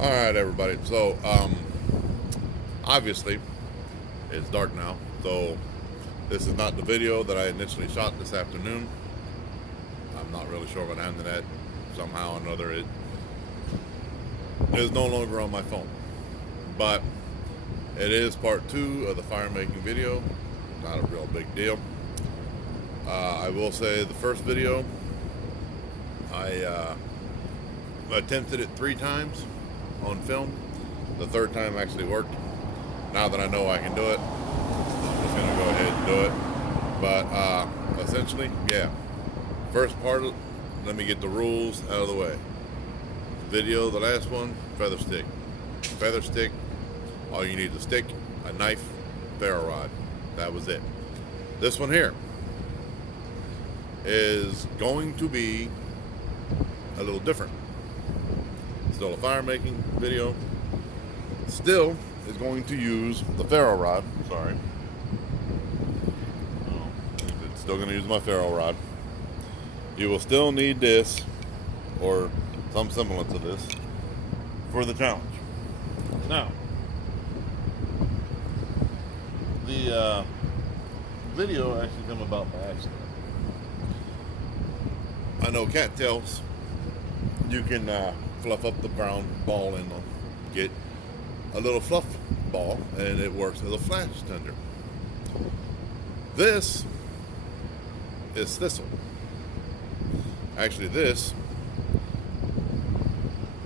All right, everybody. So, obviously, it's dark now. So, this is not the video that I initially shot this afternoon. I'm not really sure what happened to that. Somehow or another, it is no longer on my phone. But it is part 2 of the fire making video. Not a real big deal. I will say the first video, I attempted it 3 times on film. The third time actually worked. Now that I know I can do it, I'm just gonna go ahead and do it. But essentially, yeah. First part, let me get the rules out of the way. Video, the last one, feather stick. Feather stick, all you need is a stick, a knife, ferro rod. That was it. This one here is going to be a little different. Still a fire making video. Still is going to use the ferro rod. Sorry. It's still going to use my ferro rod. You will still need this or some semblance of this for the challenge. Now, the video actually came about by accident. I know cattails, you can fluff up the brown ball and get a little fluff ball, and it works as a flash tender. This is thistle. Actually, this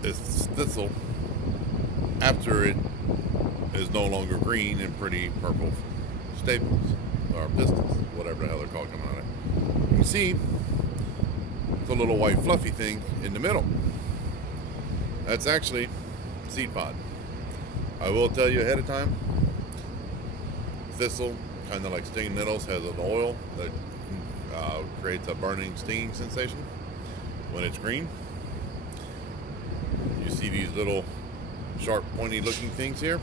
is thistle after it is no longer green and pretty purple staples or pistils, whatever the hell they're called coming out of it. You can see the little white fluffy thing in the middle. That's actually seed pod. I will tell you ahead of time, thistle, kind of like stinging nettles, has an oil that creates a burning stinging sensation when it's green. You see these little sharp pointy looking things here?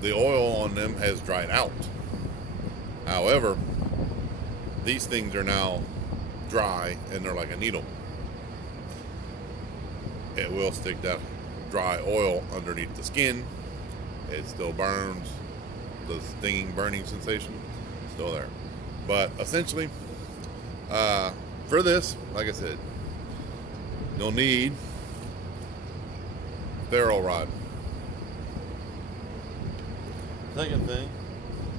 The oil on them has dried out. However, these things are now dry and they're like a needle. It will stick that dry oil underneath the skin. It still burns. The stinging burning sensation is still there. But essentially, for this, like I said, you'll need ferro rod. Second thing,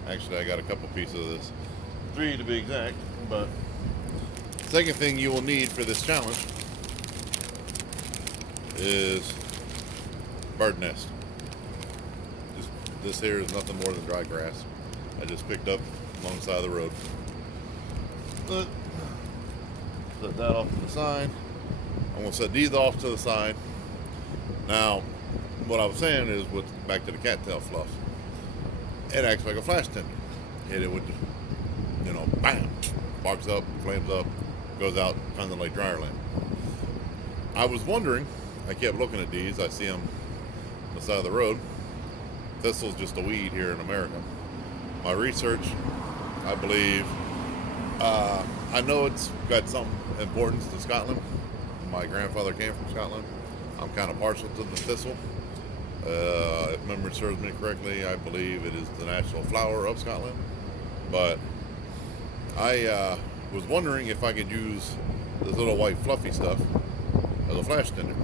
actually I got a couple pieces of this, 3 to be exact, but second thing you will need for this challenge is bird nest. This here is nothing more than dry grass I just picked up alongside the road. Set that off to the side. I'm going to set these off to the side. Now, what I was saying is, back to the cattail fluff, it acts like a flash tender. Hit it with, bam, sparks up, flames up, goes out, kind of like dryer lamp. I was wondering, I kept looking at these, I see them on the side of the road. Thistle's just a weed here in America. My research, I believe, I know it's got some importance to Scotland. My grandfather came from Scotland. I'm kind of partial to the thistle. If memory serves me correctly, I believe it is the national flower of Scotland. But I was wondering if I could use this little white fluffy stuff as a flash tinder.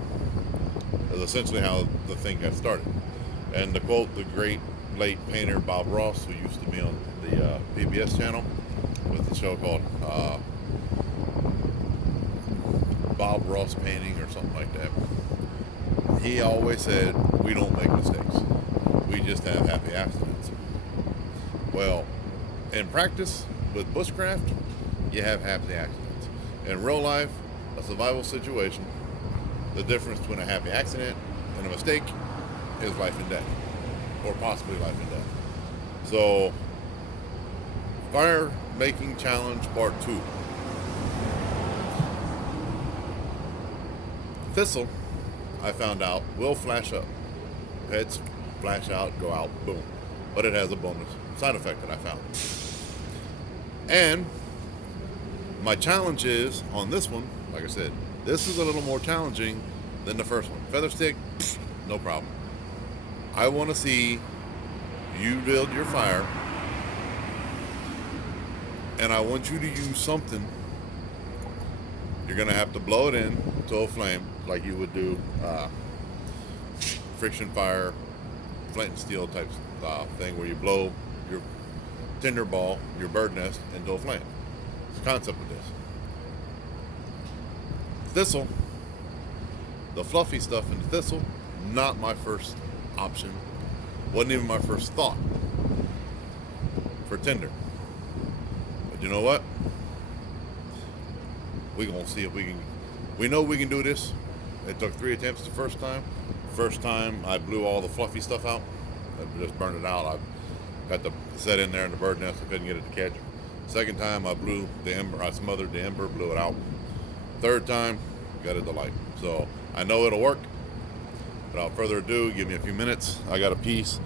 That's essentially how the thing got started. And to quote the great late painter Bob Ross, who used to be on the PBS channel with a show called Bob Ross Painting or something like that, he always said, we don't make mistakes. We just have happy accidents. Well, in practice with bushcraft, you have happy accidents. In real life, a survival situation, the difference between a happy accident and a mistake is life and death, or possibly life and death. So, fire making challenge part 2. Thistle, I found out, will flash up. Heads flash out, go out, boom. But it has a bonus side effect that I found. And my challenge is, on this one, like I said, this is a little more challenging Then the first one, feather stick, no problem. I want to see you build your fire, and I want you to use something. You're gonna have to blow it in to a flame like you would do friction fire, flint and steel type thing, where you blow your tinder ball, your bird nest, into a flame. It's the concept of this. Thistle, the fluffy stuff in the thistle, not my first option. Wasn't even my first thought for tinder. But you know what? We're gonna see if we can. We know we can do this. It took 3 attempts the first time. First time I blew all the fluffy stuff out. I just burned it out. I got the set in there in the bird nest. I couldn't get it to catch. Second time I blew the ember. I smothered the ember, blew it out. Third time, got it to light. So I know it'll work. Without further ado, give me a few minutes. I got a piece.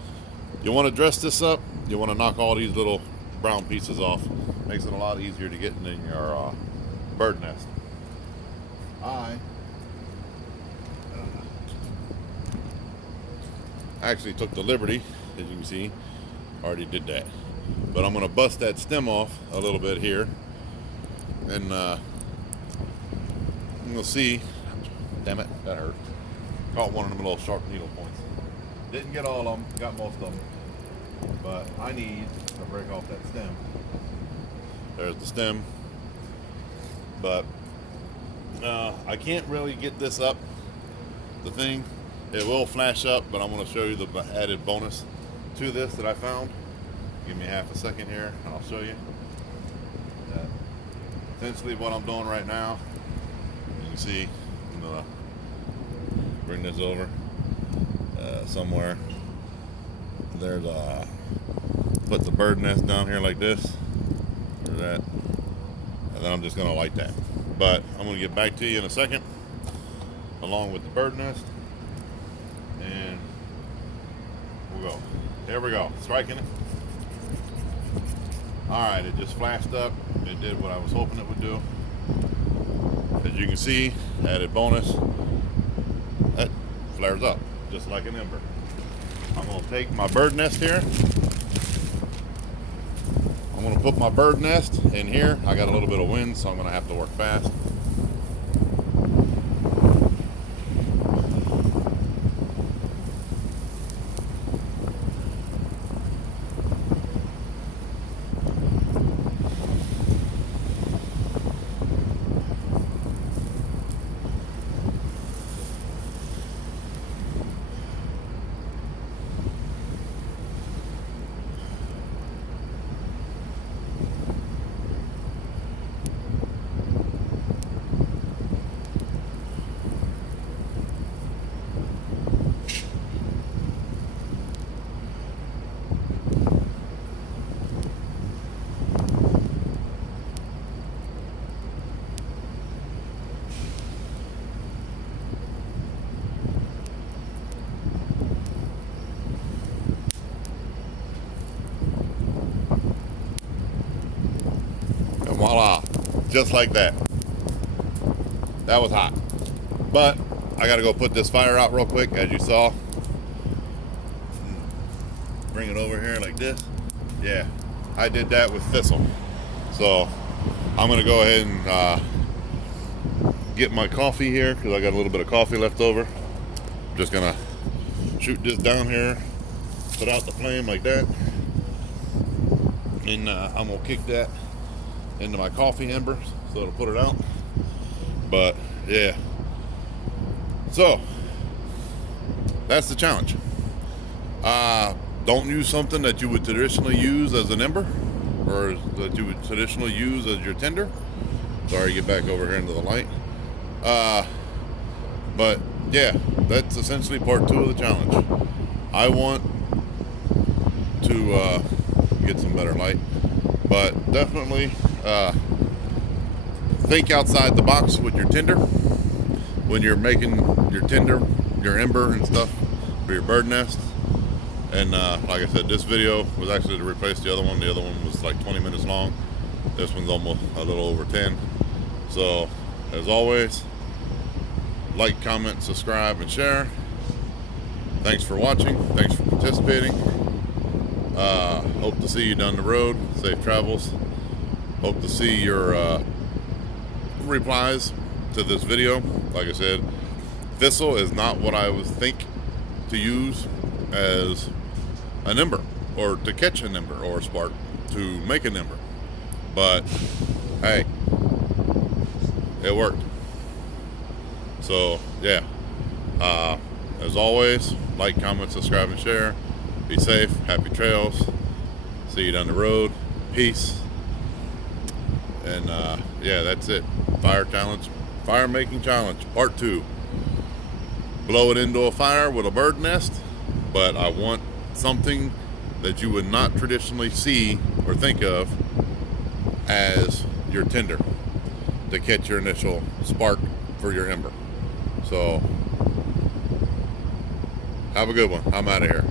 You want to dress this up. You want to knock all these little brown pieces off. Makes it a lot easier to get in your bird nest. I actually took the liberty, as you can see, already did that. But I'm going to bust that stem off a little bit here. And I'm going to see. Damn it, that hurt. Caught one of them little sharp needle points. Didn't get all of them, got most of them. But I need to break off that stem. There's the stem. But I can't really get this up. The thing, it will flash up, but I'm going to show you the added bonus to this that I found. Give me half a second here and I'll show you. Essentially what I'm doing right now, you can see, I'm going to bring this over somewhere. There's put the bird nest down here like this, or that, and then I'm just going to light that. But I'm going to get back to you in a second, along with the bird nest, and we'll go. There we go, striking it. Alright, it just flashed up. It did what I was hoping it would do. As you can see, added bonus, that flares up, just like an ember. I'm going to take my bird nest here. I'm going to put my bird nest in here. I got a little bit of wind, so I'm going to have to work fast. Voila, just like that. That was hot. But I gotta go put this fire out real quick, as you saw. Bring it over here like this. Yeah, I did that with thistle. So I'm gonna go ahead and get my coffee here, because I got a little bit of coffee left over. I'm just gonna shoot this down here, put out the flame like that, and I'm gonna kick that into my coffee ember so it'll put it out. But yeah, so that's the challenge. Don't use something that you would traditionally use as an ember, or that you would traditionally use as your tinder. Sorry, get back over here into the light. But yeah, that's essentially part 2 of the challenge. I want to get some better light, but definitely think outside the box with your tinder when you're making your tinder, your ember and stuff for your bird nest. And like I said, this video was actually to replace the other one. The other one was like 20 minutes long. This one's almost a little over 10. So as always, like, comment, subscribe, and share. Thanks for watching. Thanks for participating. Hope to see you down the road. Safe travels. Hope to see your replies to this video. Like I said, thistle is not what I would think to use as an ember, or to catch an ember or a spark to make an ember. But hey, it worked. So yeah, as always, like, comment, subscribe, and share. Be safe. Happy trails. See you down the road. Peace. And yeah, that's it. Fire making challenge part 2. Blow it into a fire with a bird nest, but I want something that you would not traditionally see or think of as your tinder to catch your initial spark for your ember. So have a good one. I'm out of here.